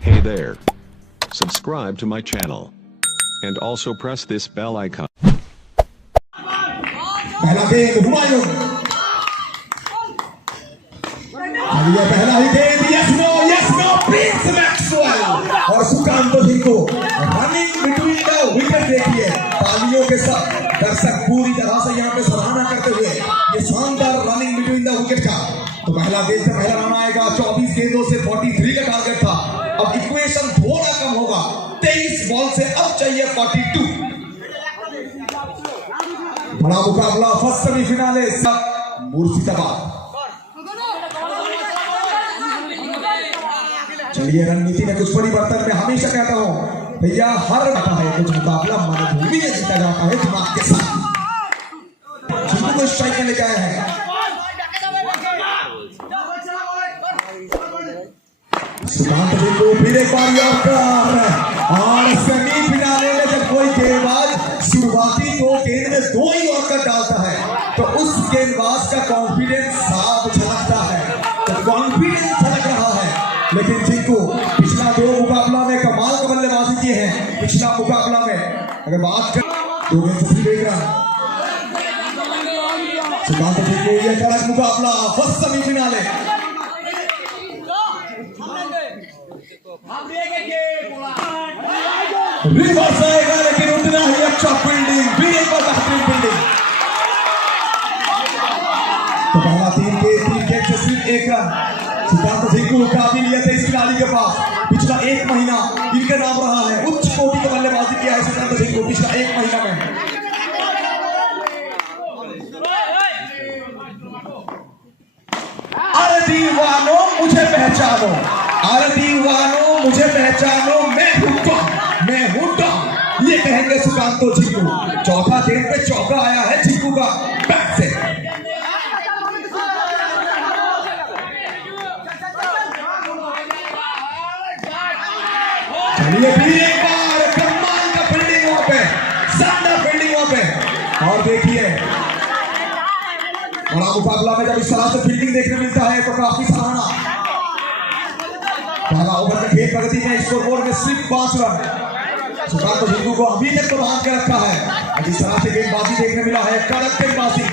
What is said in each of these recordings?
Hey there. Subscribe to my channel. And also press this bell icon. पहला गेंद हुमायूं, ये पहला ही गेंद, यस नो प्रिंस मैक्सवेल और सुकांतो सिंह को रनिंग बिटवीन द विकेट। देखिए तालियों के साथ दर्शक पूरी तरह से यहाँ पे सराहना करते हुए ये शानदार रनिंग बिटवीन द विकेट का। तो पहला गेंद से पहला रन आएगा, 24 गेंदों से 43 का टारगेट था। अब इक्वेशन थोड़ा कम होगा, 23 बॉल से अब चाहिए 42। बड़ा मुकाबला फर्स्ट सेमीफिनाले मुर्शिदाबाद। चलिए रणनीति में कुछ परिवर्तन। मैं हमेशा कहता हूं भैया, हर आता है कुछ मुकाबला मनभूमि में जीता जाता है दिमाग के साथ। जिनको कोई स्ट्राइक में लेके आया है, सुकांत सिंह को फिर एक बार यॉर्कर। और सेमीफिनाले में जब कोई गेंदबाज शुरुआती 2 गेंद में 2 ही यॉर्कर डालता है तो उस गेंदबाज का कॉन्फिडेंस साफ झलकता है। तो कॉन्फिडेंस झलक रहा है, लेकिन चिंकू पिछला 2 मुकाबला में कमाल का बल्लेबाजी की है। पिछला मुकाबला में अगर बात करें 2 गेंद से देख रहा सुकांत सिंह को यह कड़क मुकाबला फर्स्ट सेमीफिनाले। रिवर्स आएगा लेकिन उतना ही अच्छा फील्डिंग, फिर एक बार बेहतरीन फील्डिंग। तो पहला 3 विकेट से सिर्फ 1 रन। सुकांत सिंह को काबिलियत है इस खिलाड़ी के पास। पिछला 1 महीना इनके नाम रहा है, उच्च कोटि का बल्लेबाजी किया है सुकांत सिंह को पिछला 1 महीना में। अरे दीवानो मुझे पहचानो, अरे दीवानो मुझे पहचानो, मैं हूं टॉम, ये कहेंगे सुकांतो चिंकू। चौथा गेंद पे चौका आया है चिंकू का बैट से। चलिए फिर एक बार कमाल का फील्डिंग वहां पे, शानदार फील्डिंग वहां पे। और देखिए बड़ा मुकाबला में जब इस तरह से फील्डिंग देखने मिलता है तो काफी सराहना। पहला ओवर में खेल प्रगति में स्कोरबोर्ड में सिर्फ 5 रन। सुकांतो सिंह को अभी तक तो बांध के रखा है। जिस तरह से गेंदबाजी देखने मिला है, कड़क गेंदबाजी।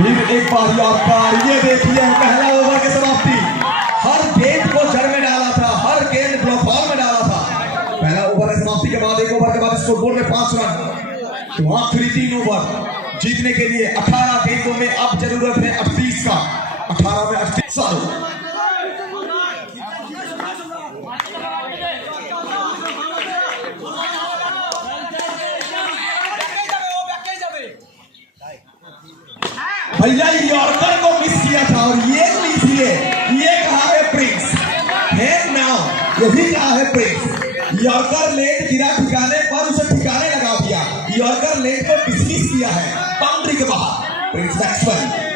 फिर एक बार यॉर्कर। ये देखिए पहला ओवर की समाप्ति। हर गेंद को जड़ में डाला था, हर गेंद ब्लॉक बॉल में डाला था। पहला ओवर की समाप्ति के बाद 1 ओवर के बाद स्कोरबोर्ड में 5 रन। तो आखिरी 3 ओवर जीतने के लिए 18 गेंदों में अब जरूरत है 38 का। 18 में 38 साल। भैया यॉर्कर को मिस किया था और ये कहा है प्रिंस है ना, यही कहा है प्रिंस। यॉर्कर लेट गिरा ठिकाने पर उसे ठिकाने लगा दिया। यॉर्कर लेट को डिसमिस किया है बाउंड्री के बाहर प्रिंस मैक्सवेल।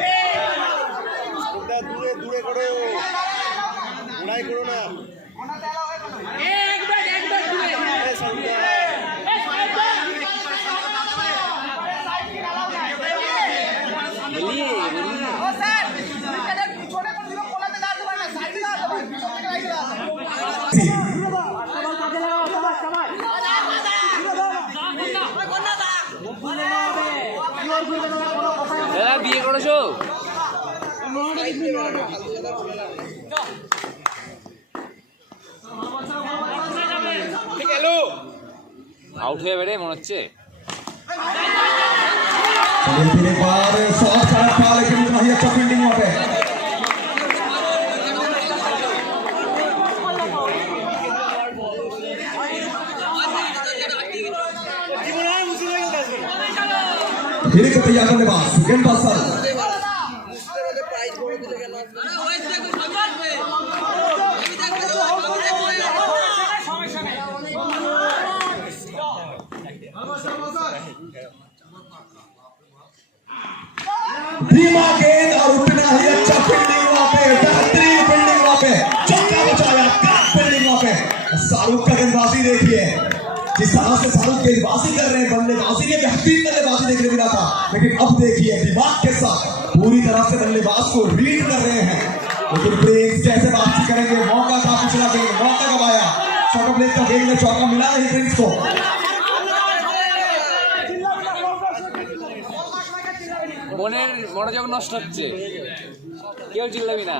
বিয়ে করেছো? আউট হয়ে বেড়ে মনে হচ্ছে। फिर से तैयार बल्लेबाज गेंदबाज सर धीमा गेंद और उतना ही अच्छा फील्डिंग वहां पे, बेहतरीन फील्डिंग वहां पे, चौका बचा देखिए, जिस तरह से शाहरुख गेंदबाजी कर रहे हैं, बल्लेबाजी में बेहतरीन बल्लेबाजी देखने मिला था, लेकिन अब देखिए दिमाग के साथ पूरी तरह से बल्लेबाज को रीड कर रहे हैं। लेकिन प्रिंस जैसे वापसी करेंगे, मौका था पिछला गेंद, मौका गवाया, शॉर्ट लेग का गेंद में चौका मिला नहीं प्रिंस को। মনের মনোযোগ নষ্ট হচ্ছে, কেউ চিল্লাবি না।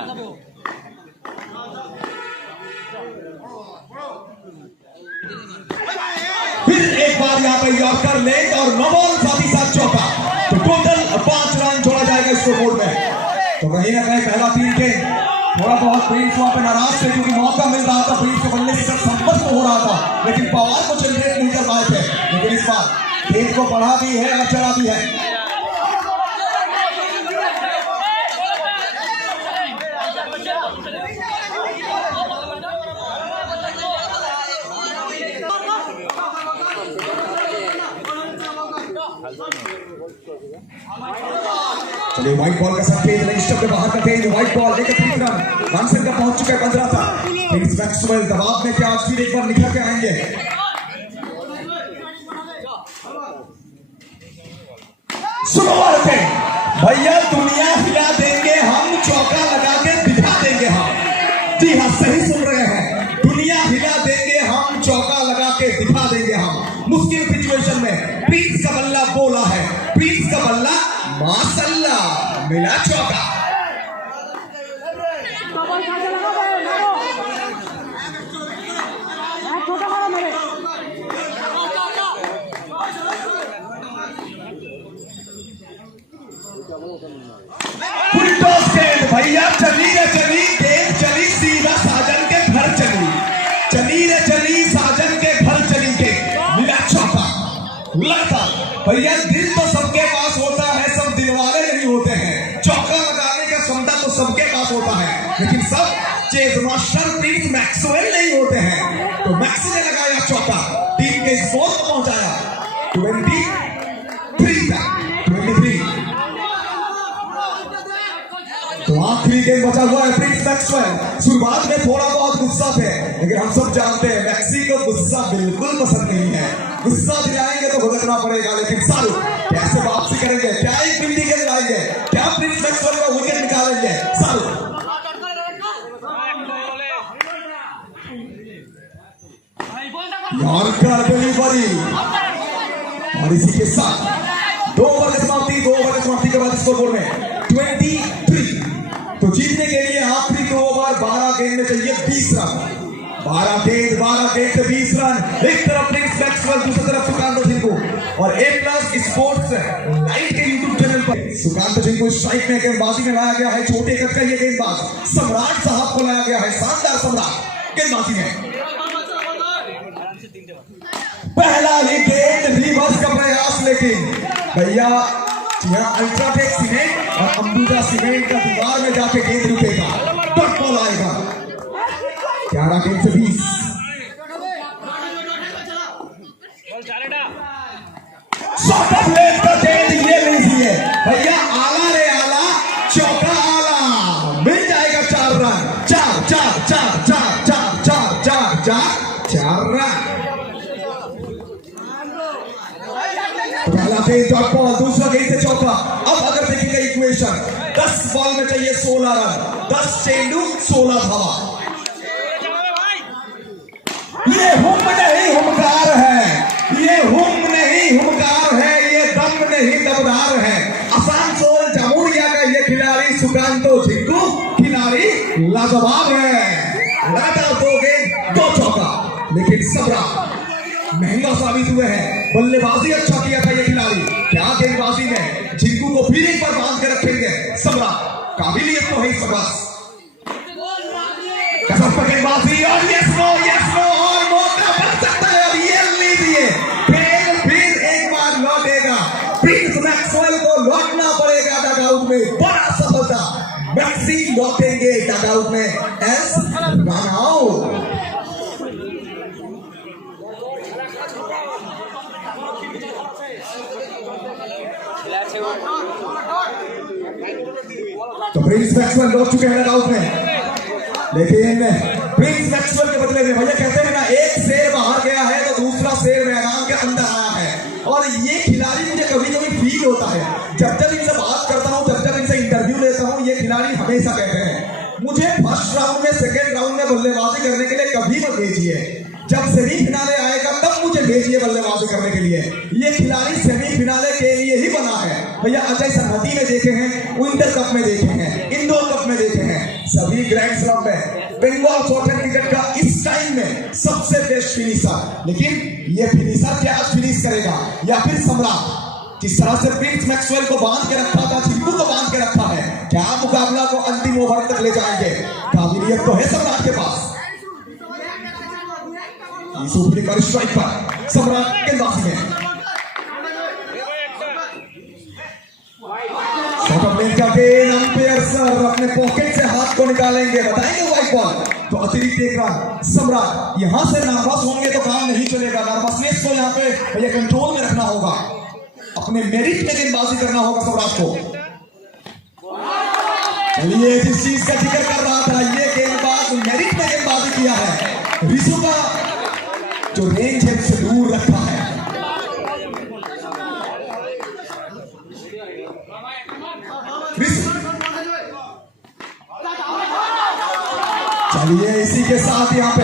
फिर एक बार यहाँ पे यॉर्कर लेग और नो बॉल, साथ ही साथ चौका, तो टोटल 5 रन जोड़ा जाएगा इस स्कोर बोर्ड में। तो कहीं ना कहीं पहला 3 गेंद थोड़ा बहुत प्रिंस वहां पे नाराज थे, क्योंकि मौका मिल रहा था, प्रिंस के बल्ले के साथ संपर्क हो रहा था, लेकिन पवार को जनरेट नहीं कर पाए थे। लेकिन इस बार गेंद को बढ़ा भी है और चढ़ा भी है। चलिए व्हाइट बॉल का संकेत, लेग स्टंप के बाहर का गेंद, व्हाइट बॉल लेकर 3 रन, रन का पहुंच चुके हैं 15 तक। प्रिंस मैक्सवेल दबाव में क्या आज फिर एक बार निखर के आएंगे? सुनो बातें भैया, दुनिया हिला देंगे हम, चौका लगा के दिखा देंगे हम। जी हाँ, सही सुन रहे हैं, दुनिया हिला देंगे हम, चौका लगा के दिखा देंगे हम। मुश्किल सिचुएशन में प्रिंस का बल्ला बोला है, प्रिंस का बल्ला माशाल्लाह मिला चौका। भैया चली रे चली, गेंद चली सीधा साजन के घर चली, चली रे चली साजन के घर चली के मिला चौका। लगता भैया दिल तो सबके पास होता है, सब दिलवाले नहीं होते हैं। चौका लगाने का क्षमता तो सबके पास होता है, लेकिन सब चेज मास्टर प्रिंस मैक्सवेल नहीं होते हैं। तो मैक्स ने लगाया चौका, टीम के स्कोर को पहुंचाया 23 तक, 23। तो आखिरी गेम बचा हुआ है प्रिंस मैक्सवेल। शुरुआत में थोड़ा बहुत गुस्सा थे, लेकिन हम सब जानते हैं मैक्सी को गुस्सा बिल्कुल पसंद नहीं है। गुस्सा दिलाएंगे तो भुगतना पड़ेगा, लेकिन शाहरुख कैसे वापसी करेंगे? क्या एक बिल्डी के लाएंगे? क्या प्रिंस मैक्सवेल का विकेट निकालेंगे शाहरुख? यॉर्कर डिलीवरी, और इसी के साथ 2 ओवर की समाप्ति, 2 ओवर की समाप्ति के बाद स्कोर बोर्ड में 23। तो जीतने के लिए आखिरी 2 ओवर, 12 गेंद में चाहिए 20 रन। 12 गेंद से 20 रन। एक तरफ प्रिंस मैक्सवेल, दूसरी तरफ सुकांत झिंकू। और A+ स्पोर्ट्स लाइव के YouTube चैनल पर सुकांत झिंकू स्ट्राइक में गेंदबाजी में लाया गया है। छोटे कद का ये गेंदबाज सम्राट साहब को लाया गया है, शानदार सम्राट गेंदबाजी में। पहला ही गेंद रिवर्स का प्रयास, लेकिन भैया यहाँ अल्ट्राटेक सीमेंट और अंबुजा सीमेंट का दीवार में जाके गेंद रुकेगा, डॉट बॉल आएगा। 11 गेंद से 20। शॉट ऑफ लेग का गेंद ये लीजिए भैया, आला रे आला, चौका आला, मिल जाएगा 4 रन। 4 रन। पहला गेंद डॉट बॉल, दूसरा गेंद से चौका। अब अगर देखेंगे इक्वेशन, 10 बॉल में चाहिए 16 रन, 10 चेंडू 16 धावा। ये हुम नहीं हुमकार है, ये हुम नहीं हुमकार है, ये दम नहीं दमदार है। आसनसोल जामुरिया का ये खिलाड़ी सुकांतो झिंकू खिलाड़ी लाजवाब है। लगातार 2 गेंद 2 चौका, लेकिन सबरा महंगा साबित हुए हैं। बल्लेबाजी अच्छा किया था ये खिलाड़ी, क्या गेंदबाजी में झिंकू को फिर एक बार बांध कर रखेंगे। सबरा काबिलियत तो है सबरा, कसम पर गेंदबाजी और यस नो और मौका बन सकता है। और ये लीजिए फिर एक बार लौटेगा, प्रिंस मैक्सवेल को लौटना पड़ेगा डगआउट में। बड़ा सफलता, मैक्सी लौटेंगे डगआउट में एस रानाओ। तो प्रिंस मैक्सवेल लौट चुके हैं डगआउट में, लेकिन प्रिंस मैक्सवेल के बदले में भैया कहते हैं ना, एक शेर बाहर गया है तो दूसरा शेर मैदान के अंदर आया है। और ये खिलाड़ी मुझे कभी कभी फील होता है, जब जब इनसे बात करता हूँ, जब जब इनसे इंटरव्यू लेता हूँ, ये खिलाड़ी हमेशा कहते हैं मुझे फर्स्ट राउंड में, सेकेंड राउंड में बल्लेबाजी करने के लिए कभी मत भेजिए, जब सेमीफिनाले आएगा तब मुझे भेजिए बल्लेबाजी करने के लिए। ये खिलाड़ी सेमीफिनाले के लिए ही बना है भैया। अजय सरहदी में देखे हैं, विंटर कप में देखे हैं, इंडोर कप में देखे हैं, सभी ग्रैंड स्लैम में बंगाल शॉर्टहैंड क्रिकेट का इस टाइम में सबसे बेस्ट फिनिशर। लेकिन ये फिनिशर क्या आज फिनिश करेगा या फिर सम्राट? जिस तरह से प्रिंस मैक्सवेल को बांध के रखा था, झिंकू को बांध के रखा है, क्या मुकाबला को अंतिम ओवर तक ले जाएंगे? काबिलियत तो है सम्राट के पास। सुप्रीम और स्ट्राइक पर सम्राट गेंदबाजी में का गेंद, अंपायर सर अपने पॉकेट से हाथ को निकालेंगे, बताएंगे व्हाइट बॉल तो अतिरिक्त एक रन। सम्राट यहां से नर्वस होंगे तो काम नहीं चलेगा, नर्वसनेस को यहाँ पे भैया कंट्रोल में रखना होगा, अपने मेरिट में गेंदबाजी करना होगा सम्राट को। चलिए जिस चीज का जिक्र कर रहा था, ये गेंदबाज मेरिट में गेंदबाजी किया है, रिशु का जो रेंज है उससे दूर रखा है। चलिए इसी के साथ यहाँ पे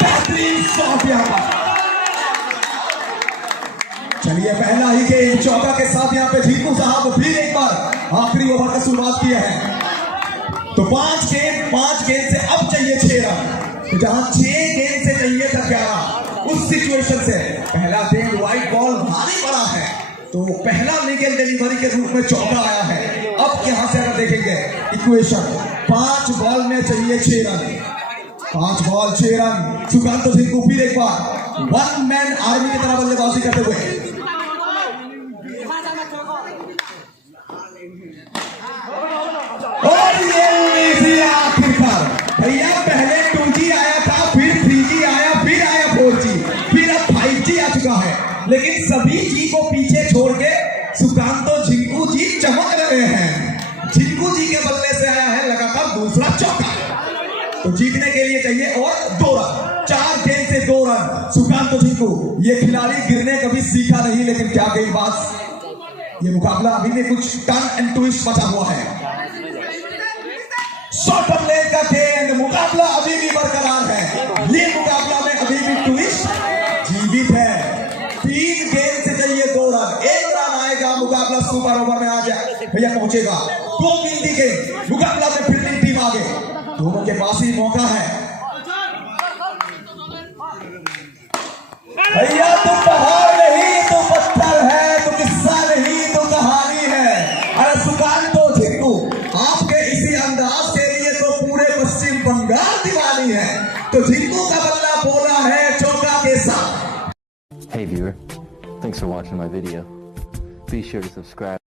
बेहतरीन शॉट यहाँ पर। चलिए पहला ही गेंद चौका के साथ यहाँ पे झिंकू साहब फिर एक बार आखिरी ओवर का शुरुआत किया है। तो 5 गेंद से अब चाहिए 6 रन, तो जहां 6 गेंद से चाहिए था 11, उस सिचुएशन से पहला गेंद व्हाइट बॉल भारी पड़ा है, तो पहला लीगल डिलीवरी के रूप में चौका आया है। अब यहां से अगर देखेंगे इक्वेशन, 5 बॉल में चाहिए 6 रन, 5 बॉल 6 रन। सुकांत झिंकू फिर एक बार वन मैन आर्मी की तरह बल्लेबाजी करते हुए, और ये आखिरकार भैया पहले 2G आया था, फिर 3G आया, फिर आया 4G, फिर अब 5G आ चुका है, लेकिन सभी जी को पीछे छोड़ के सुकांतो झिंकू जी चमक रहे हैं। झिंकू जी के बल्ले से आया है लगातार दूसरा चौका, तो जीतने के लिए चाहिए और 2 रन, 4 गेंद से 2 रन। सुकांतो झिंकू ये खिलाड़ी गिरने कभी सीखा नहीं, लेकिन क्या गेंदबाज, ये मुकाबला अभी भी कुछ टर्न एंड ट्विस्ट बचा हुआ है। शॉर्ट ऑन लेग का गेंद, मुकाबला अभी भी बरकरार है, ये मुकाबला में अभी भी ट्विस्ट जीवित है। 3 गेंद से चाहिए 2 रन, 1 रन आएगा, मुकाबला सुपर ओवर में आ जाए भैया पहुंचेगा। 2 गेंद के मुकाबला में फिर टीम आगे, दोनों के पास ही मौका है। भैया तो पहाड़ नहीं तो पत्थर है, तो किस्सा नहीं तो कहानी है। अरे सुकांतो झिंकू आपके इसी अंदाज के लिए तो पूरे पश्चिम बंगाल दीवानी है, तो झिंकू का बल्ला बोला है चौका के साथ। Hey viewer, thanks for watching my video. Be sure to subscribe.